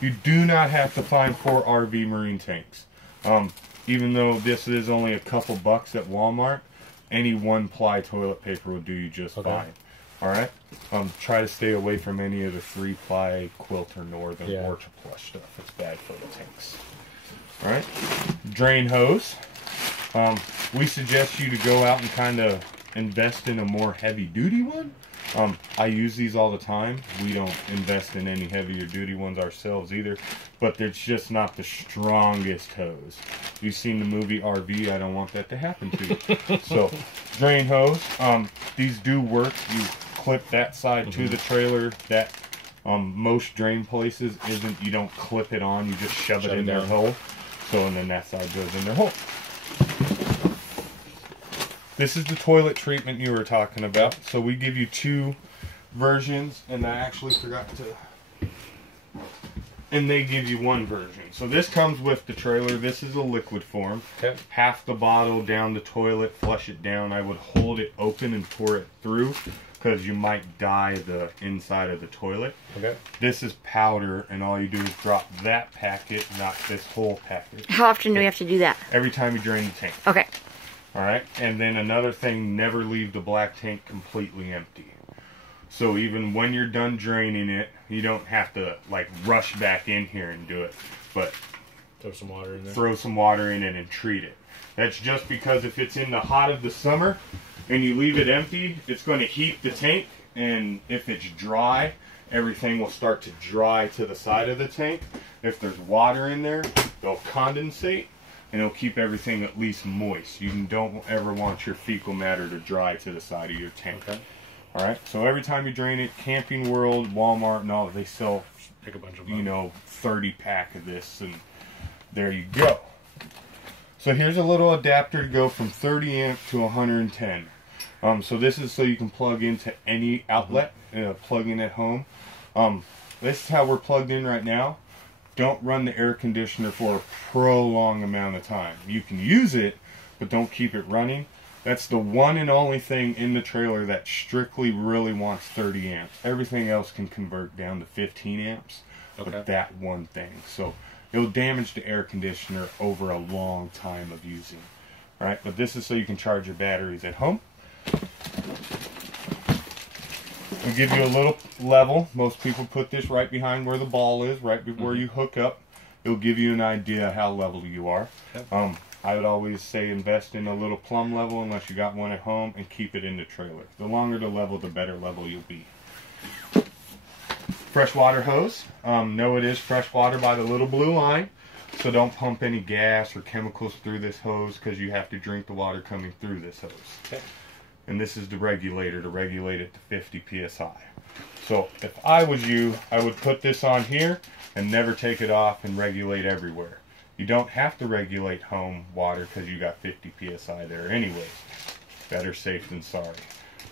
You do not have to find 4 RV marine tanks. Even though this is only a couple bucks at Walmart, any 1-ply toilet paper will do you just fine. Alright? Try to stay away from any of the 3-ply Quilter Northern Orcha Plush stuff. It's bad for the tanks. Alright? Drain hose. We suggest you to go out and kind of invest in a more heavy duty one. I use these all the time. We don't invest in any heavier duty ones ourselves either, but it's just not the strongest hose. You've seen the movie RV, I don't want that to happen to you. So, drain hose, these do work. You clip that side to the trailer. That most drain places isn't, you don't clip it on, you just shove it in their hole. So, and then that side goes in their hole. This is the toilet treatment you were talking about. So we give you 2 versions, and I actually forgot to... And they give you 1 version. So this comes with the trailer. This is a liquid form. Okay. Half the bottle down the toilet, flush it down. I would hold it open and pour it through, because you might dye the inside of the toilet. Okay. This is powder, and all you do is drop that packet, not this whole packet. How often do we have to do that? Every time you drain the tank. Okay. Alright, and then another thing, never leave the black tank completely empty. So even when you're done draining it, you don't have to like rush back in here and do it, but throw some water in there. Throw some water in it and treat it. That's just because if it's in the hot of the summer and you leave it empty, it's going to heat the tank, and if it's dry, everything will start to dry to the side of the tank. If there's water in there, they'll condensate, and it'll keep everything at least moist. You don't ever want your fecal matter to dry to the side of your tank. Okay. Alright, so every time you drain it, Camping World, Walmart, and all, they sell, pick a bunch of them. 30-pack of this, and there you go. So here's a little adapter to go from 30 amp to 110. So this is so you can plug into any outlet, plug in at home. This is how we're plugged in right now. Don't run the air conditioner for a prolonged amount of time. You can use it, but don't keep it running. That's the one and only thing in the trailer that strictly really wants 30 amps. Everything else can convert down to 15 amps, but that one thing. So it'll damage the air conditioner over a long time of using. Alright, but this is so you can charge your batteries at home. We'll give you a little level. Most people put this right behind where the ball is, right before you hook up. It'll give you an idea how level you are. Yep. I would always say invest in a little plumb level unless you got one at home, and keep it in the trailer. The longer the level, the better level you'll be. Freshwater hose. No, it is freshwater by the little blue line. So don't pump any gas or chemicals through this hose, because you have to drink the water coming through this hose. Okay. And this is the regulator to regulate it to 50 psi. So if I was you, I would put this on here and never take it off and regulate everywhere. You don't have to regulate home water because you got 50 psi there anyways. Better safe than sorry.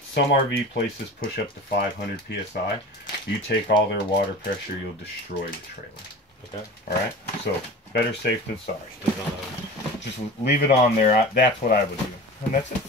Some RV places push up to 500 psi. You take all their water pressure, you'll destroy the trailer. Okay. Alright? So better safe than sorry. Just leave it on there. That's what I would do. And that's it.